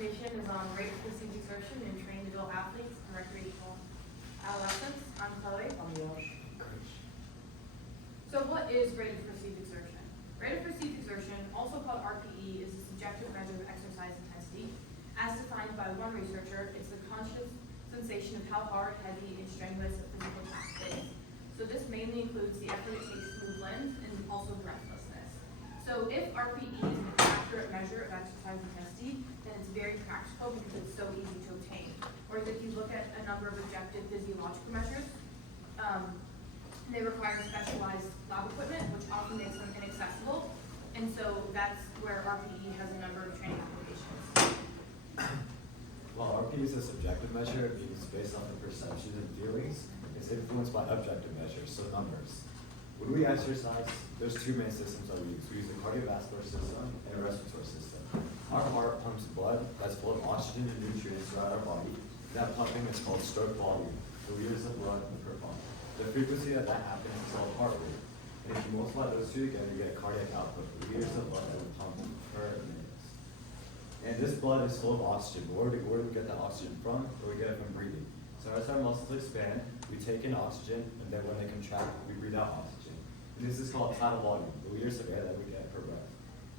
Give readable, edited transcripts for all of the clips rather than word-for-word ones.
presentation is on rate of perceived exertion in trained adult athletes and recreational adolescents. I'm Chloe. I'm Josh. So what is rate of perceived exertion? Rate of perceived exertion, also called RPE, is a subjective measure of exercise intensity. As defined by one researcher, it's the conscious sensation of how hard, heavy, and strenuous a physical task is. So this mainly includes the effort it takes to move limbs and also breathlessness. So if RPE is an accurate measure of exercise intensity, then it's very practical because it's so easy to obtain. Whereas if you look at a number of objective physiological measures, they require specialized lab equipment, which often makes them inaccessible. And so that's where RPE has a number of training applications. While RPE is a subjective measure, it means based on the perceptions and feelings, it's influenced by objective measures, so numbers. When we exercise, there's two main systems that we use. We use the cardiovascular system and a respiratory system. Our heart pumps blood that's full of oxygen and nutrients throughout our body. That pumping is called stroke volume, the liters of blood per pump. The frequency that happens is called heart rate. And if you multiply those two together, you get cardiac output, the liters of blood that we pump per minute. And this blood is full of oxygen. Where do we get that oxygen from? Where we get it from breathing. So as our muscles expand, we take in oxygen, and then when they contract, we breathe out oxygen. And this is called tidal volume, the liters of air that we get per breath.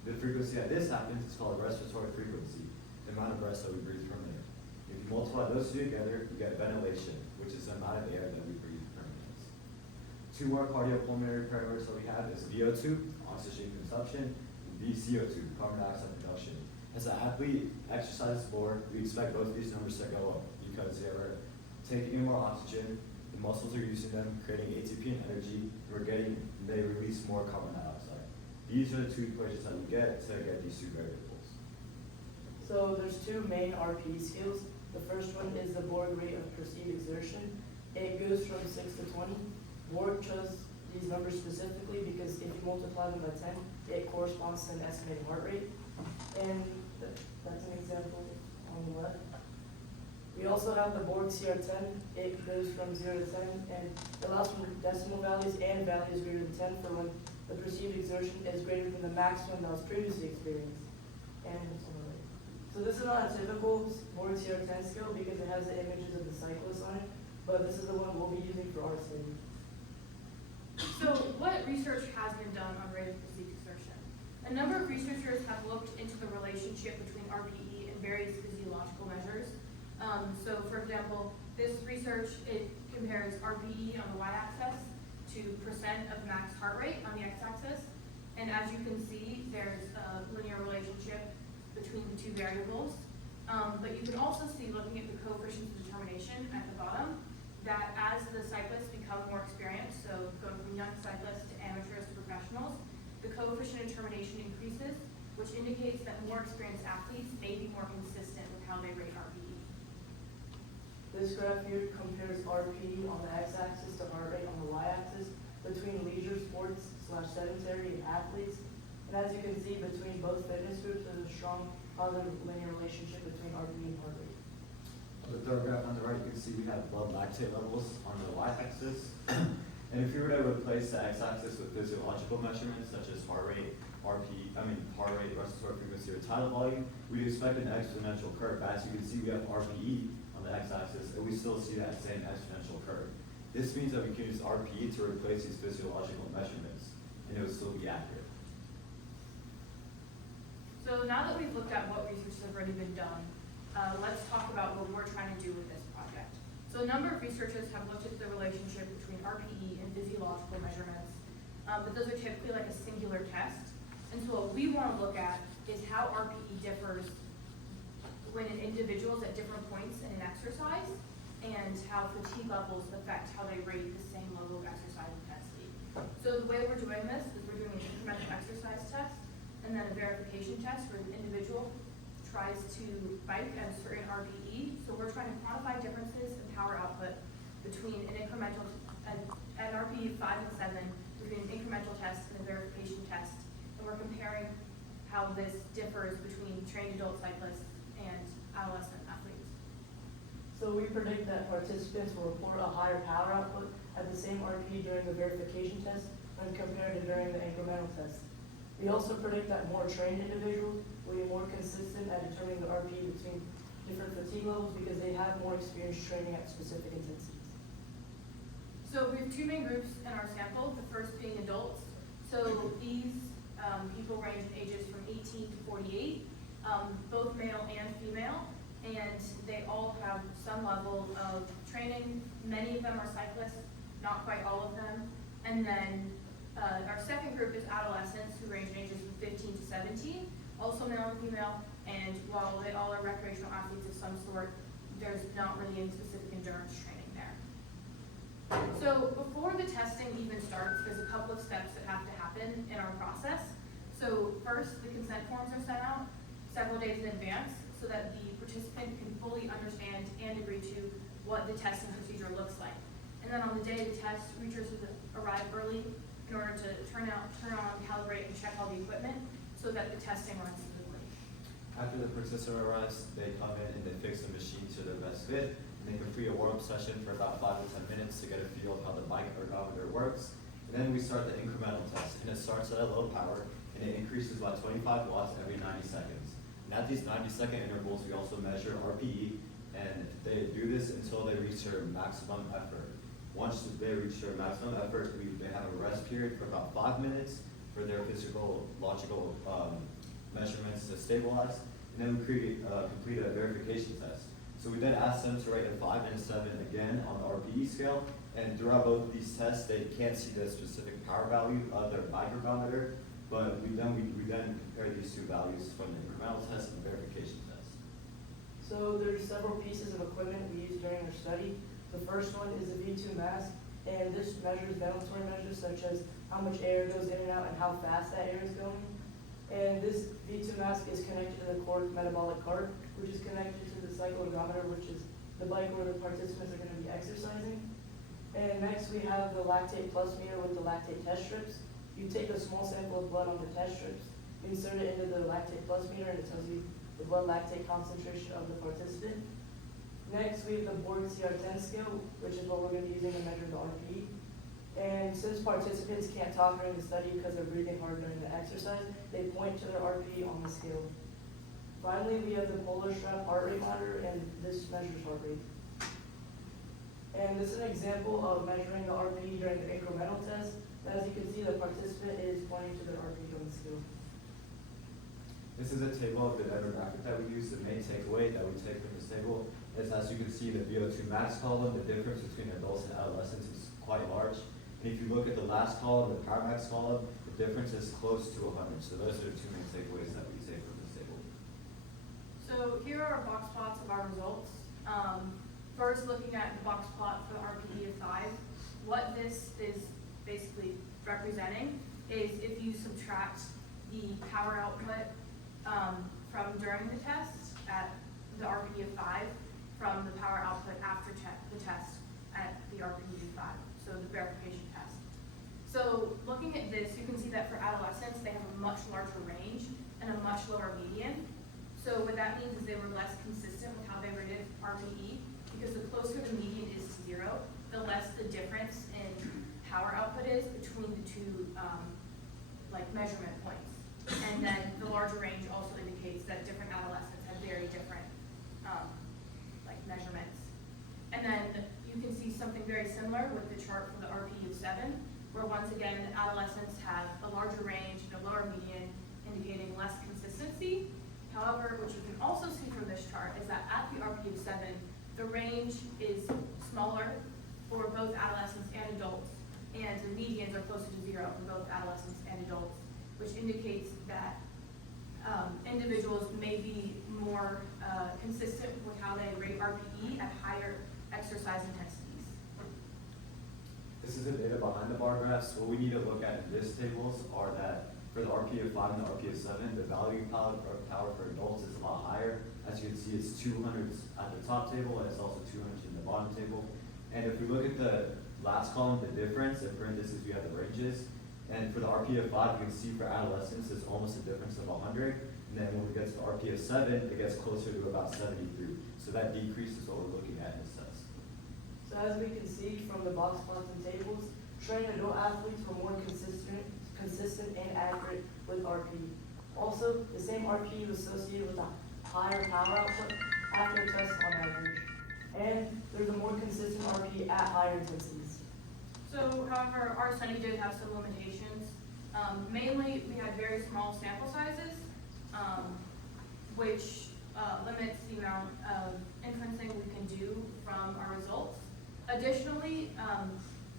The frequency that this happens is called respiratory frequency, the amount of breaths that we breathe per minute. If you multiply those two together, you get ventilation, which is the amount of air that we breathe per minute. Two more cardiopulmonary parameters that we have is VO2, oxygen consumption, and VCO2, carbon dioxide production. As an athlete exercises more, we expect both of these numbers to go up because they are taking in more oxygen, the muscles are using them, creating ATP and energy, and they release more carbon dioxide. These are the two equations that we get to get these two variables. So there's two main RPE scales. The first one is the Borg rate of perceived exertion. It goes from 6 to 20. Borg chose these numbers specifically because if you multiply them by 10, it corresponds to an estimated heart rate. And that's an example on the left. We also have the Borg CR10. It goes from 0 to 10 and it allows for decimal values and values greater than 10 for when the perceived exertion is greater than the maximum that was previously experienced. And so this is not a typical Borg CR10 scale because it has the images of the cyclists on it, but this is the one we'll be using for our study. So what research has been done on rate of perceived exertion? A number of researchers have looked into the relationship between RPE and various physiological measures. So for example, this research, it compares RPE on the y-axis to percent of max heart rate on the x-axis. And as you can see, there's a linear relationship between the two variables. But you can also see, looking at the coefficients of determination at the bottom, that as the cyclists become more experienced, so going from young cyclists to amateurs to professionals, the coefficient of determination increases, which indicates that more experienced athletes may be more consistent with how they rate RPE. This graph here compares RPE on the x-axis to heart rate on the y-axis between leisure sports / sedentary athletes. And as you can see, between both fitness groups, there's a strong positive linear relationship between RPE and heart rate. The third graph on the right, you can see we have blood lactate levels on the y-axis. And if you were to replace the x-axis with physiological measurements such as heart rate, respiratory frequency, or tidal volume, we'd expect an exponential curve. As you can see, we have RPE on the x-axis, and we still see that same exponential curve. This means that we can use RPE to replace these physiological measurements, and it would still be accurate. So now that we've looked at what research has already been done, let's talk about what we're trying to do with this project. So a number of researchers have looked at the relationship between RPE and physiological measurements, but those are typically like a singular test. And so what we want to look at is how RPE differs when an individual is at different points in an exercise and how fatigue levels affect how they rate the same level of exercise intensity. So the way we're doing this is we're doing an incremental exercise test and then a verification test where the individual tries to bike at a certain RPE. So we're trying to quantify differences in power output between an incremental, at RPE 5 and 7, between an incremental test and a verification test. And we're comparing how this differs between trained adult cyclists and adolescent athletes. So we predict that participants will report a higher power output at the same RPE during the verification test when compared to during the incremental test. We also predict that more trained individuals will be more consistent at determining the RPE between different fatigue levels because they have more experience training at specific intensities. So we have two main groups in our sample, the first being adults. So these people range in ages from 18 to 48, both male and female, and they all have some level of training. Many of them are cyclists, not quite all of them. And then our second group is adolescents who range in ages from 15 to 17, also male and female, and while they all are recreational athletes of some sort, there's not really any specific endurance training there. So before the testing even starts, there's a couple of steps that have to happen in our process. So first, the consent forms are sent out several days in advance so that the participant can fully understand and agree to what the testing procedure looks like. And then on the day of the test, researchers arrive early in order to turn on, calibrate, and check all the equipment so that the testing runs smoothly. After the participant arrives, they come in and they fix the machine to their best fit. And they complete a warm-up session for about 5 to 10 minutes to get a feel of how the bike ergometer works. And then we start the incremental test, and it starts at a low power, and it increases by 25 watts every 90 seconds. And at these 90-second intervals, we also measure RPE, and they do this until they reach their maximum effort. Once they reach their maximum effort, they have a rest period for about 5 minutes for their physical, logical measurements to stabilize, and then we complete a verification test. So we then ask them to rate a 5 and a 7 again on the RPE scale, and throughout both of these tests, they can't see the specific power value of their bike ergometer, but we then compare these two values from the incremental test and the verification test. So there's several pieces of equipment we use during our study. The first one is the V2 mask, and this measures ventilatory measures such as how much air goes in and out and how fast that air is going. And this V2 mask is connected to the core metabolic cart, which is connected to the cycle ergometer, which is the bike where the participants are going to be exercising. And next we have the lactate plus meter with the lactate test strips. You take a small sample of blood on the test strips, you insert it into the lactate plus meter, and it tells you the blood lactate concentration of the participant. Next, we have the Borg CR10 scale, which is what we're going to be using to measure the RPE. And since participants can't talk during the study because they're breathing hard during the exercise, they point to their RPE on the scale. Finally, we have the polar strap heart rate monitor, and this measures heart rate. And this is an example of measuring the RPE during the incremental test. As you can see, the participant is pointing to their RPE on the scale. This is a table of the demographic that we use. The main takeaway that we take from this table is, as you can see, the VO2 max column, the difference between adults and adolescents is quite large. And if you look at the last column, the power max column, the difference is close to 100. So those are the two main takeaways that we take from this table. So here are our box plots of our results. First, looking at the box plot for the RPE of 5, what this is basically representing is if you subtract the power output from during the test at the RPE of 5 from the power output after the test at the RPE of 5, so the verification test. So looking at this, you can see that for adolescents, they have a much larger range and a much lower median. So what that means is they were less consistent with how they rated RPE, because the closer the median is to 0, the less the difference in power output is between the two measurement points. And then the larger range also indicates that different adolescents have very different measurements. And then you can see something very similar with the chart for the RPE of 7, where once again the adolescents have a larger range and a lower median, indicating less consistency. However, what you can also see from this chart is that at the RPE of 7, the range is smaller for both adolescents and adults, and the medians are closer to 0 for both adolescents and adults, which indicates that individuals may be more consistent with how they rate RPE at higher exercise intensities. This is the data behind the bar graphs. What we need to look at in this tables are that for the RPE of 5 and the RPE of 7, the value power for adults is a lot higher. As you can see, it's 200 at the top table, and it's also 200 in the bottom table. And if we look at the last column, the difference, in parentheses, we have the ranges. And for the RPE of 5, you can see for adolescents, it's almost a difference of 100. And then when we get to the RPE of 7, it gets closer to about 73. So that decreases what we're looking at in this test. So as we can see from the box plots and tables, trained adult athletes were more consistent and accurate with RPE. Also, the same RPE was associated with a higher power output after tests on average. And there's a more consistent RPE at higher intensities. So, however, our study did have some limitations. Mainly, we had very small sample sizes, which limits the amount of inferencing we can do from our results. Additionally,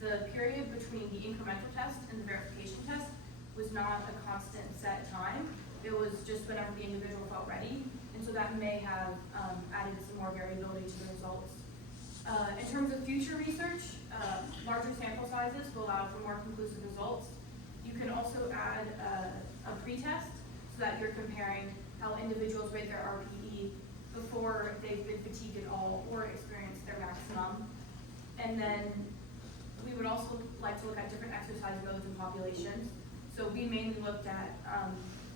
the period between the incremental test and the verification test was not a constant set time. It was just whenever the individual felt ready, and so that may have added some more variability to the results. In terms of future research, larger sample sizes will allow for more conclusive results. You can also add a pretest so that you're comparing how individuals rate their RPE before they've been fatigued at all or experienced their maximum. And then we would also like to look at different exercise modes and populations. So we mainly looked at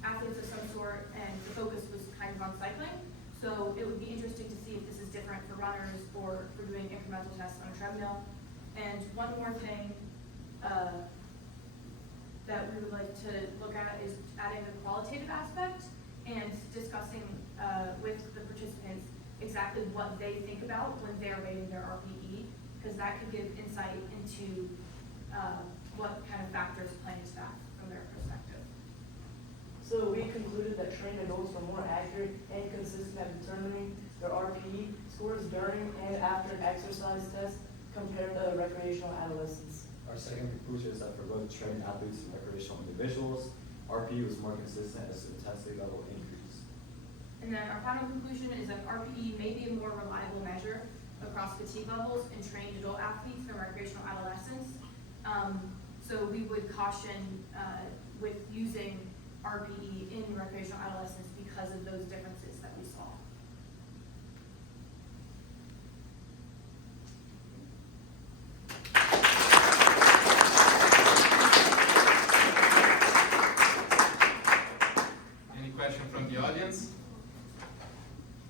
athletes of some sort, and the focus was kind of on cycling. So it would be interesting to see if this is different for runners or for doing incremental tests on a treadmill. And one more thing that we would like to look at is adding the qualitative aspect and discussing with the participants exactly what they think about when they're rating their RPE, because that could give insight into what kind of factors play into that from their perspective. So we concluded that trained adults were more accurate and consistent at determining their RPE scores during and after an exercise test compared to recreational adolescents. Our second conclusion is that for both trained athletes and recreational individuals, RPE was more consistent as the intensity level increased. And then our final conclusion is that RPE may be a more reliable measure across fatigue levels in trained adult athletes than recreational adolescents. So we would caution with using RPE in recreational adolescents because of those differences